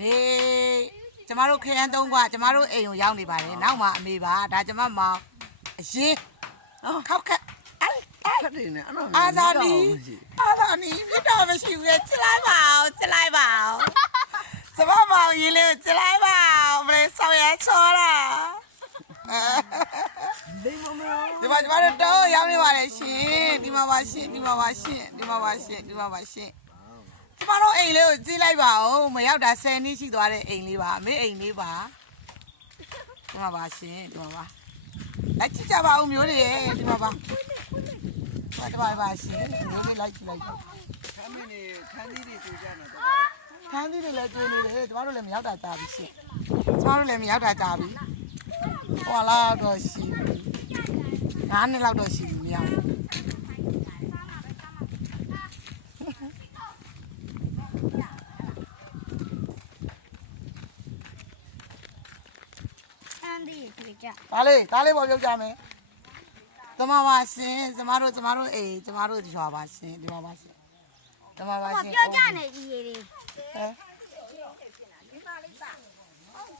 နေကျမတို့ခရမ်းသုံးကကျမတို့အိမ်ကိုရောက်နေပါတယ်နောက်မှအမေပါဒါကျမမောင်အရင်ခောက်ခက်ခက်နေနဲ့အဲ့တော့ အာသာနီပြတော့မရှိဘူးလေချလိုက်ပါအောင်ကျမမောင်ရေးလေးချလိုက်ပါအောင်မလေးဆောင်းရချောတာဒီမမ ဒီမှာကျမတို့တော့ရောက်နေပါတယ်ရှင်ဒီမှာပါရှင်ကျမတို့အိမ်လေးကိုကြည့်လိုက်ပါဦးမရောက်တာ10နှစ်ရှိသွားတဲ့အိမ်လေးပါအမေအိမ်လေးပါဒီမှာပါရှင်ဒီမှာပါလိုက်ကြည့်ကြပါဦးမျိုးတွေဒီမှာပါပါရှင်မျိုးလေးလိုက်ကြည့်လိုက်ခမ်းမင်းနေခမ်းသီးတွေတွေ့ကြတာတော့ခန်းသီးတွေလည်းကျွေးနေတယ်ကျမတို့လည်းမရောက်တာကြာပြီရှင်ကျမတို့လည်းမရောက်တာကြာပြီဟောလာတော့ရှိပြီ9နှစ်လောက်တော့ရှိပြီမရောက်ဒါလေးပေါ်ပြောကြမယ်ကျမပါရှင်ကျမတို့အိမ်ကျမတို့ရွာပါရှင်ဒီမှာပါရှင်ကျမပါရှင်ပြောကြနေကြီးရေတွေဟမ်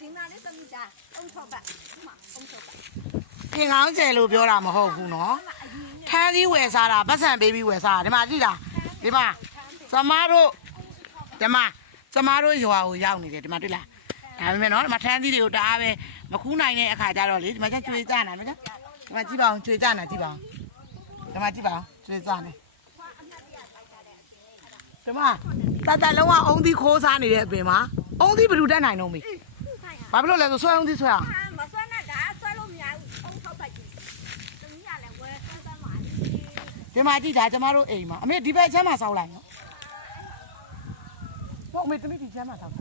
ဒီမှာလေးသမီးသားအုံထောက်ပါအုံထောက်ပါပြင်ကောင်းကျယ်လို့ပြောတာမဟုတ်ဘူးနော်ထန်းသီးဝယ်စားတာပတ်စံပေးပြီးဝယ်စားတာဒီမှာကြည့်လားဒီမှာကျမတို့ရွာကိုရောက်နေတယ်ဒီမှာတွေ့လားဒါပေမဲ့နော်ဒီမှာထန်းသီးတွေကိုတအားပဲမခူးနိုင်တဲ့အခါကျတော့လေဒီမှာကျွေးကြနာမကျဒီမှာကြည့်ပါအောင်ကျွေးကြနာကြည့်ပါအောင်ဒီမှာကြည့်ပါအောင်ကျွေးကြနေဒီမှာတလုံးဝအုံးသီးခိုးစားနေတဲ့အပင်မှာအုံးသီးဘယ်လိုတက်နိုင်တော့မေဘာဖြစ်လို့လဲဆိုဆွဲအုံးသီးဆွဲအောင်မဆွဲနဲ့ဒါဆွဲလို့မရဘူးအုံထောက်ပါကြီးသမီးကလည်းဝယ်ဆွဲဆွဲမှာဒီမှာကြည့်တာကျမတို့အိမ်မှာအမေဒီဘက်ချမ်းမှာစောက်လိုက်နော်ဟုတ်အမေတမိဒီချမ်းမှာစောက်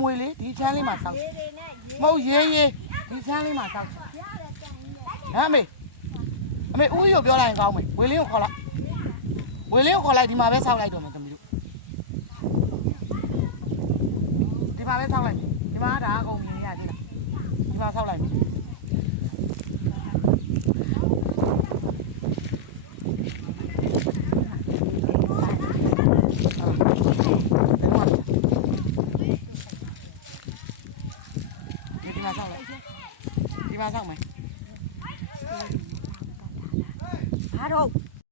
မွေလေးဒီချမ်းလေးမှာစောက်မဟုတ်ရေးဒီချမ်းလေးမှာစောက်ဟမ်အမေဦးရုပ်ပြောလိုက်ရင်ကောင်းမယ်ဝေလင်းကိုခေါ်လိုက်ဒီမှာပဲစောက်လိုက်တော့မယ်သမီးတို့ဒီမှာပဲစောက်လိုက်ဒီမှာဒါအကုန်မြင်ရသေးလားဒီမှာစောက်လိုက်မယ်ဒီမှာစောက်မယ်